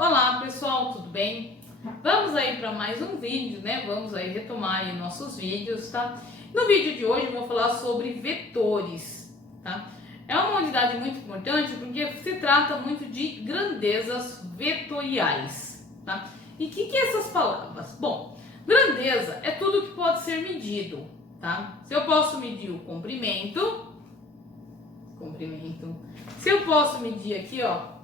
Olá pessoal, tudo bem? Vamos aí para mais um vídeo, né? Vamos aí retomar aí nossos vídeos, tá? No vídeo de hoje eu vou falar sobre vetores, tá? É uma unidade muito importante porque se trata muito de grandezas vetoriais, tá? E o que é essas palavras? Bom, grandeza é tudo que pode ser medido, tá? Se eu posso medir o comprimento, se eu posso medir aqui, ó,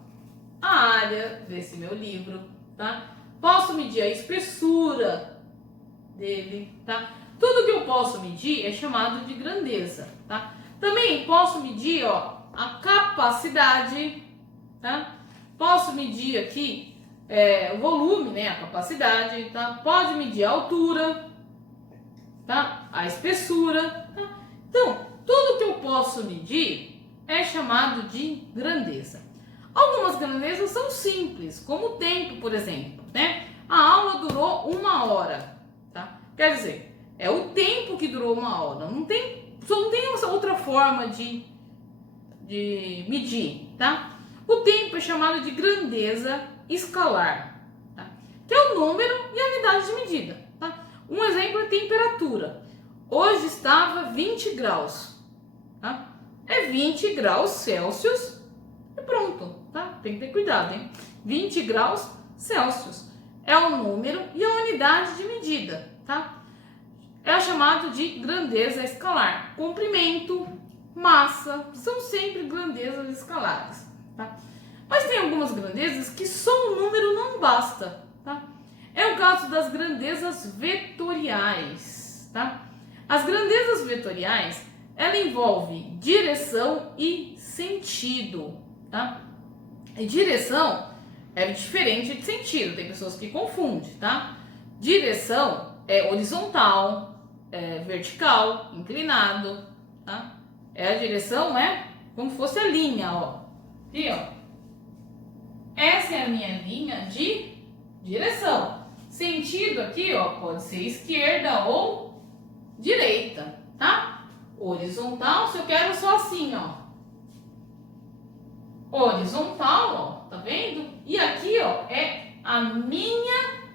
a área desse meu livro, tá? Posso medir a espessura dele, tá? Tudo que eu posso medir é chamado de grandeza, tá? Também posso medir, ó, a capacidade, tá? Posso medir aqui o volume, né? A capacidade, tá? Pode medir a altura, tá? A espessura, tá? Então, tudo que eu posso medir é chamado de grandeza. Algumas grandezas são simples, como o tempo, por exemplo, né? A aula durou 1 hora, tá? Quer dizer, é o tempo que durou 1 hora, não tem outra forma de medir, tá? O tempo é chamado de grandeza escalar, tá? Que é o número e a unidade de medida, tá? Um exemplo é temperatura. Hoje estava 20 graus, tá? É 20 graus Celsius e pronto, tá? Tem que ter cuidado, hein? 20 graus Celsius é o número e a unidade de medida, tá? É chamado de grandeza escalar. Comprimento, massa, são sempre grandezas escalares, tá? Mas tem algumas grandezas que só o número não basta, tá? É o caso das grandezas vetoriais, tá? As grandezas vetoriais, ela envolve direção e sentido, tá? E direção é diferente de sentido, tem pessoas que confundem, tá? Direção é horizontal, é vertical, inclinado, tá? A direção é como se fosse a linha, ó. Aqui, ó. Essa é a minha linha de direção. Sentido aqui, ó, pode ser esquerda ou direita, tá? Horizontal, se eu quero só assim, ó. Horizontal, ó, tá vendo? E aqui, ó, é a minha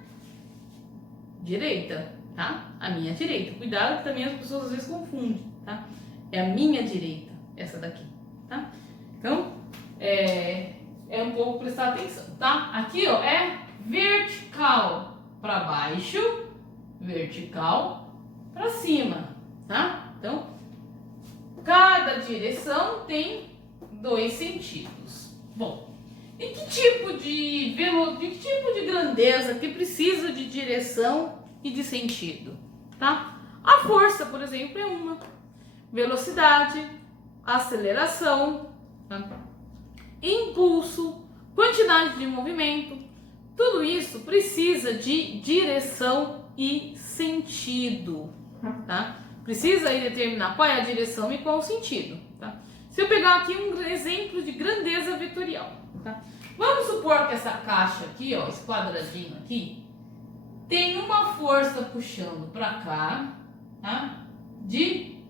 direita, tá? A minha direita. Cuidado que também as pessoas às vezes confundem, tá? É a minha direita, essa daqui, tá? Então, é um pouco prestar atenção, tá? Aqui, ó, é vertical para baixo, vertical para cima, tá? Então, cada direção tem 2 sentidos. Bom, e que tipo de grandeza que precisa de direção e de sentido, tá? A força, por exemplo, é uma. Velocidade, aceleração, tá? Impulso, quantidade de movimento, tudo isso precisa de direção e sentido, tá? Precisa aí determinar qual é a direção e qual o sentido, tá? Se eu pegar aqui um exemplo de grandeza vetorial, tá? Vamos supor que essa caixa aqui, ó, esse quadradinho aqui, tem uma força puxando para cá, tá? De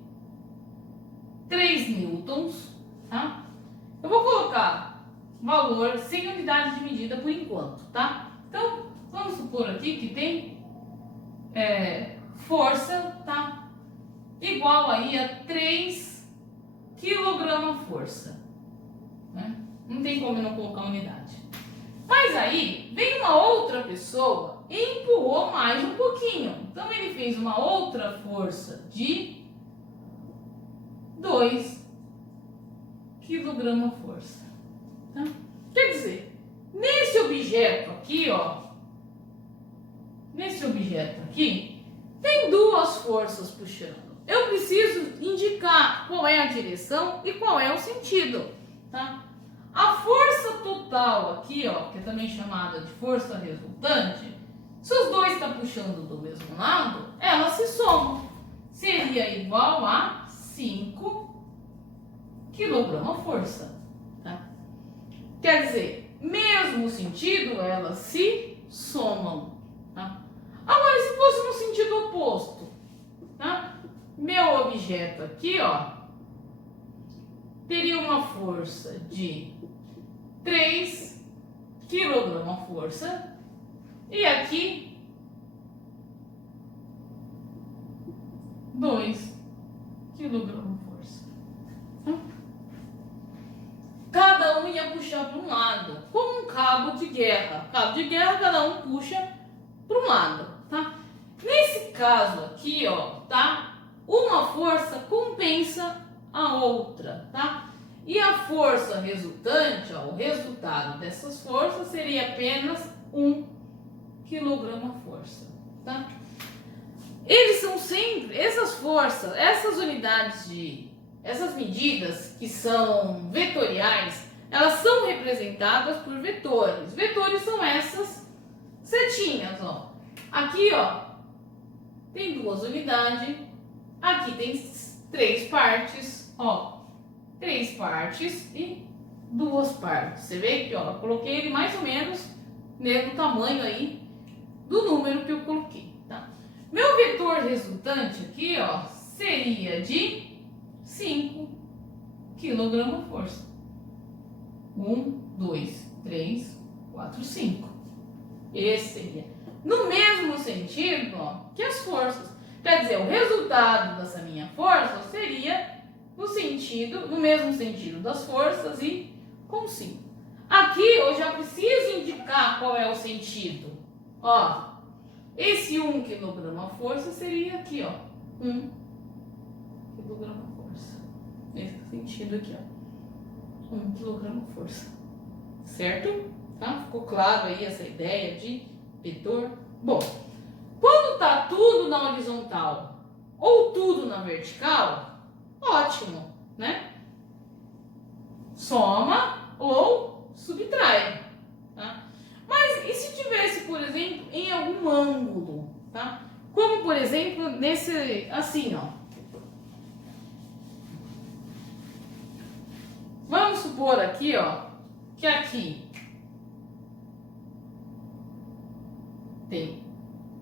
3 newtons, tá? Eu vou colocar valor sem unidade de medida por enquanto, tá? Então, vamos supor aqui que tem força, tá? Igual aí a 3 kg força, né? Não tem como eu não colocar unidade. Mas aí, vem uma outra pessoa e empurrou mais um pouquinho. Então, ele fez uma outra força de 2 kg força, tá? Quer dizer, nesse objeto aqui, ó, tem 2 forças puxando. Eu preciso indicar qual é a direção e qual é o sentido, tá? A força total aqui, ó, que é também chamada de força resultante, se os dois estão puxando do mesmo lado, elas se somam. Seria igual a 5 kg força, tá? Quer dizer, mesmo sentido, elas se somam, tá? Agora, se fosse no sentido oposto, tá? Meu objeto aqui, ó, teria uma força de 3 kgfm. E aqui 2 kgfm. Cada um ia puxar para um lado, como um cabo de guerra. Cabo de guerra, cada um puxa para um lado, tá? Nesse caso aqui, ó, tá? Uma força compensa a outra, tá? E a força resultante, ó, o resultado dessas forças seria apenas 1 kgfm, tá? Eles são sempre, essas forças, essas unidades essas medidas que são vetoriais, elas são representadas por vetores. Vetores são essas setinhas, ó. Aqui, ó, tem 2 unidades, aqui tem 3 partes, ó. 3 partes e 2 partes. Você vê que, ó, eu coloquei ele mais ou menos no tamanho aí do número que eu coloquei, tá? Meu vetor resultante aqui, ó, seria de 5 kgfm. 1, 2, 3, 4, 5. Esse seria. No mesmo sentido, ó, que as forças. Quer dizer, o resultado dessa minha força seria no mesmo sentido das forças e com 5. Aqui eu já preciso indicar qual é o sentido. Ó, esse 1 kgfm seria aqui, ó, 1 kgfm. Nesse sentido aqui, ó, 1 kgfm. Certo? Tá? Ficou claro aí essa ideia de vetor? Bom, quando tá tudo na horizontal ou tudo na vertical, ótimo, né? Soma ou subtrai, tá? Mas e se tivesse, por exemplo, em algum ângulo, tá? Como, por exemplo, nesse, assim, ó. Vamos supor aqui, ó, que aqui tem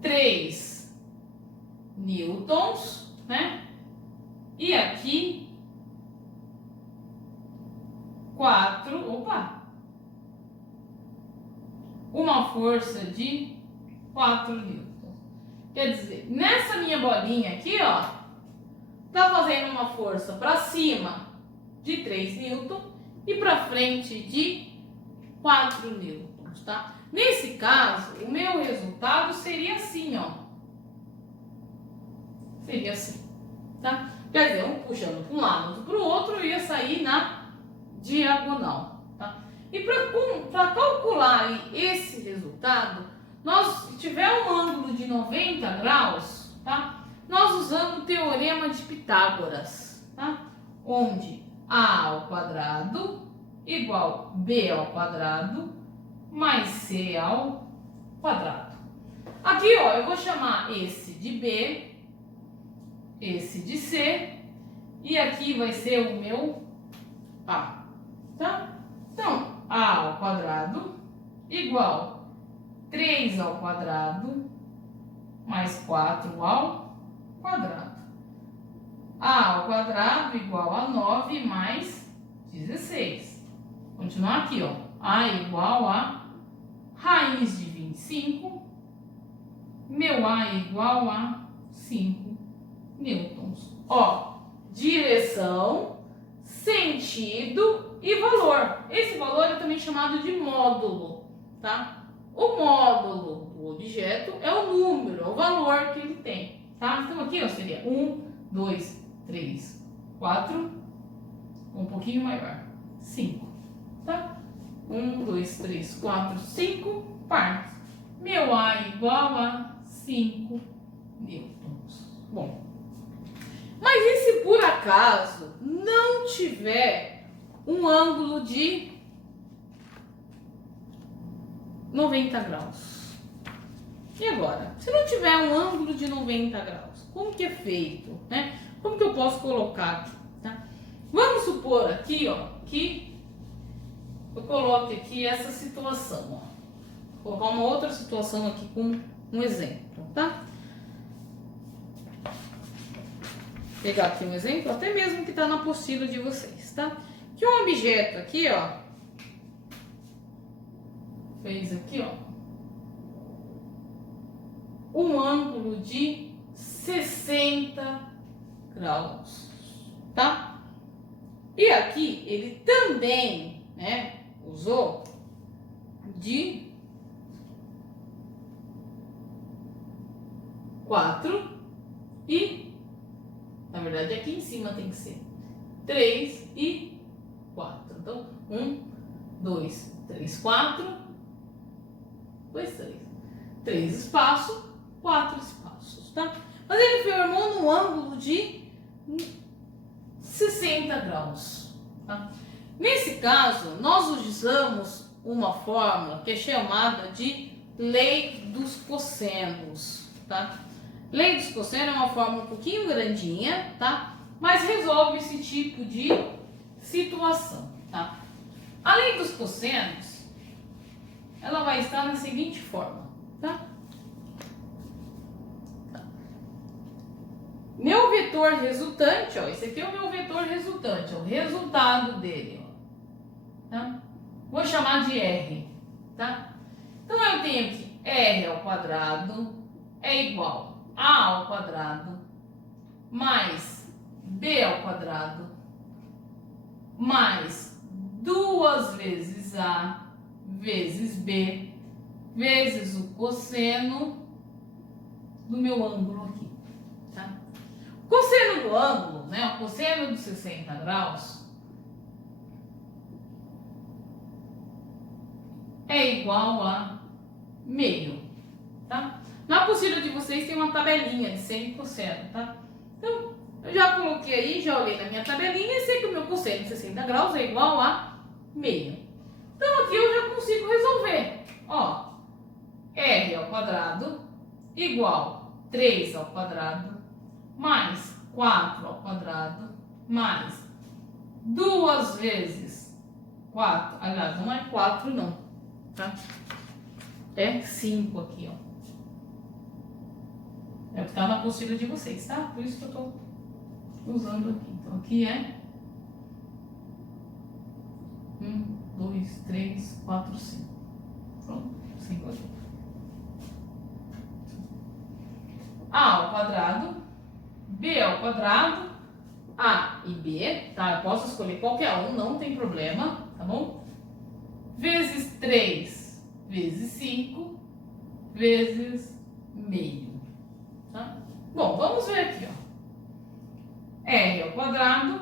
3 newtons, né? E aqui 4, uma força de 4 newtons. Quer dizer, nessa minha bolinha aqui, ó, tá fazendo uma força para cima de 3 newtons e para frente de 4 newtons, tá? Nesse caso, o meu resultado seria assim, ó. Seria assim, tá? Quer dizer, um puxando para um lado, outro para o outro, ia sair na diagonal, tá? E para calcular aí esse resultado, se tiver um ângulo de 90 graus, tá? Nós usamos o teorema de Pitágoras, tá? Onde a ao quadrado igual b ao quadrado mais c ao quadrado. Aqui, ó, eu vou chamar esse de b, esse de c, e aqui vai ser o meu a, tá? Então, a ao quadrado igual 3 ao quadrado mais 4 ao quadrado. A ao quadrado igual a 9 mais 16. Continuar aqui, ó. A igual a raiz de 25. Meu A igual a 5 newtons. Ó, direção, sentido e valor. Esse valor é também chamado de módulo, tá? O módulo do objeto é o número, é o valor que ele tem, tá? Então aqui, ó, seria 1, 2, 3, 4, um pouquinho maior, 5, tá? 1, 2, 3, 4, 5 partes. Meu A igual a 5 newtons. Bom, mas e se por acaso não tiver um ângulo de 90 graus? E agora? Se não tiver um ângulo de 90 graus, como que é feito, né? Como que eu posso colocar aqui, tá? Vamos supor aqui, ó, que eu coloque aqui essa situação, ó. Vou colocar uma outra situação aqui com um exemplo, tá? Vou pegar aqui um exemplo, até mesmo que tá na apostila de vocês, tá? Que um objeto aqui, ó, vou fez aqui, ó, um ângulo de 60 graus, tá? E aqui ele também, né, usou de 4 e, na verdade, aqui em cima tem que ser 3 e 4. Então, 1, 2, 3, 4, 2, 3. 3 espaços, 4 espaços, tá? Mas ele formou num ângulo de 60 graus, tá? Nesse caso, nós usamos uma fórmula que é chamada de lei dos cossenos, tá? Lei dos cossenos é uma fórmula um pouquinho grandinha, tá? Mas resolve esse tipo de situação, tá? A lei dos cossenos, ela vai estar na seguinte forma, tá? Meu vetor resultante, ó, esse aqui é o meu vetor resultante, ó, o resultado dele, ó, tá? Vou chamar de R, tá? Então eu tenho que R ao quadrado é igual a ao quadrado mais B ao quadrado mais 2 vezes A vezes B vezes o cosseno do meu ângulo aqui, tá? O cosseno do ângulo, né, o cosseno de 60 graus é igual a meio, tá? Na apostila de vocês tem uma tabelinha de seno e cosseno, tá? Então, eu já coloquei aí, já olhei na minha tabelinha e sei que o meu cosseno de 60 graus é igual a meio. Então, aqui eu já consigo resolver. Ó, R ao quadrado igual 3 ao quadrado mais 4 ao quadrado mais 2 vezes 4. Aliás, não é 4 não, tá? É 5 aqui, ó. É o que tá na apostila de vocês, tá? Por isso que eu tô usando aqui. Então, aqui é 1, 2, 3, 4, 5. Pronto, 5 aqui. A ao quadrado, B ao quadrado, A e B, tá? Eu posso escolher qualquer um, não tem problema, tá bom? Vezes 3 vezes 5 vezes meio, tá? Bom, vamos ver aqui, ó. R ao quadrado,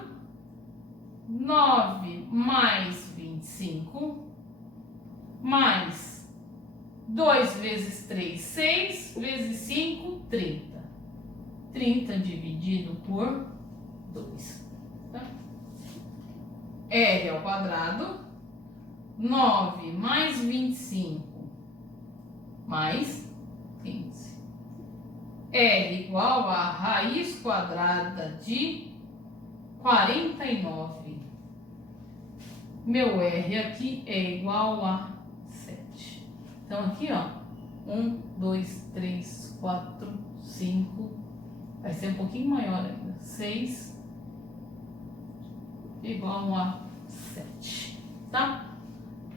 9 mais 25, mais 2 vezes 3, 6, vezes 5, 30. 30 dividido por 2, tá? R ao quadrado, 9 mais 25, mais 15. R igual a raiz quadrada de 49. Meu R aqui é igual a 7. Então, aqui, ó, 1, 2, 3, 4, 5, vai ser um pouquinho maior ainda, 6 igual a 7, tá?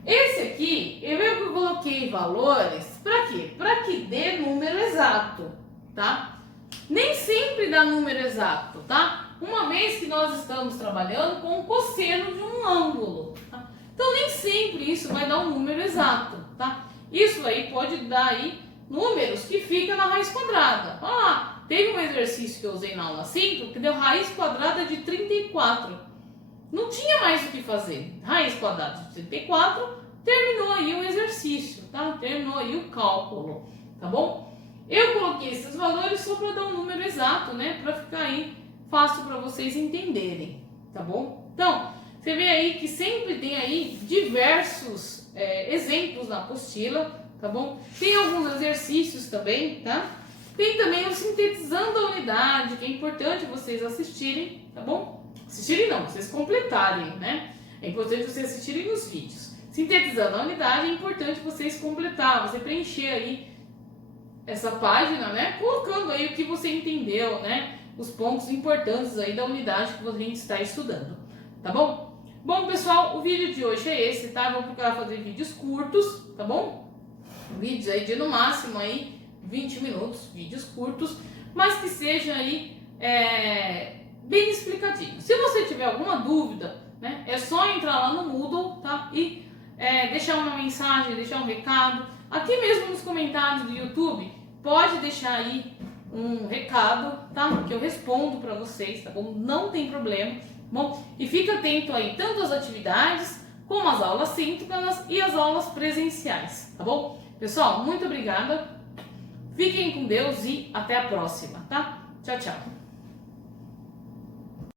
Esse aqui, eu coloquei valores para quê? Para que dê número exato, tá? Nem sempre dá número exato, tá? Uma vez que nós estamos trabalhando com o cosseno de um ângulo, tá? Então, nem sempre isso vai dar um número exato, tá? Isso aí pode dar aí números que ficam na raiz quadrada. Ah, teve um exercício que eu usei na aula 5 que deu raiz quadrada de 34. Não tinha mais o que fazer. Raiz quadrada de 34, terminou aí o exercício, tá? Terminou aí o cálculo, tá bom? Eu coloquei esses valores só para dar um número exato, né? Para ficar aí fácil para vocês entenderem, tá bom? Então, você vê aí que sempre tem aí diversos exemplos na apostila, tá bom? Tem alguns exercícios também, tá? Tem também o sintetizando a unidade, que é importante vocês assistirem, tá bom? Assistirem não, vocês completarem, né? É importante vocês assistirem os vídeos. Sintetizando a unidade, é importante vocês completar, você preencher aí essa página, né? Colocando aí o que você entendeu, né? Os pontos importantes aí da unidade que a gente está estudando, tá bom? Bom, pessoal, o vídeo de hoje é esse, tá? Vou procurar fazer vídeos curtos, tá bom? Vídeos aí de no máximo aí 20 minutos, vídeos curtos, mas que sejam aí bem explicativos. Se você tiver alguma dúvida, né, é só entrar lá no Moodle, tá? E deixar uma mensagem, deixar um recado. Aqui mesmo nos comentários do YouTube, pode deixar aí um recado, tá? Que eu respondo para vocês, tá bom? Não tem problema, tá bom? E fica atento aí tanto às atividades como às aulas síncronas e as aulas presenciais, tá bom? Pessoal, muito obrigada. Fiquem com Deus e até a próxima, tá? Tchau, tchau.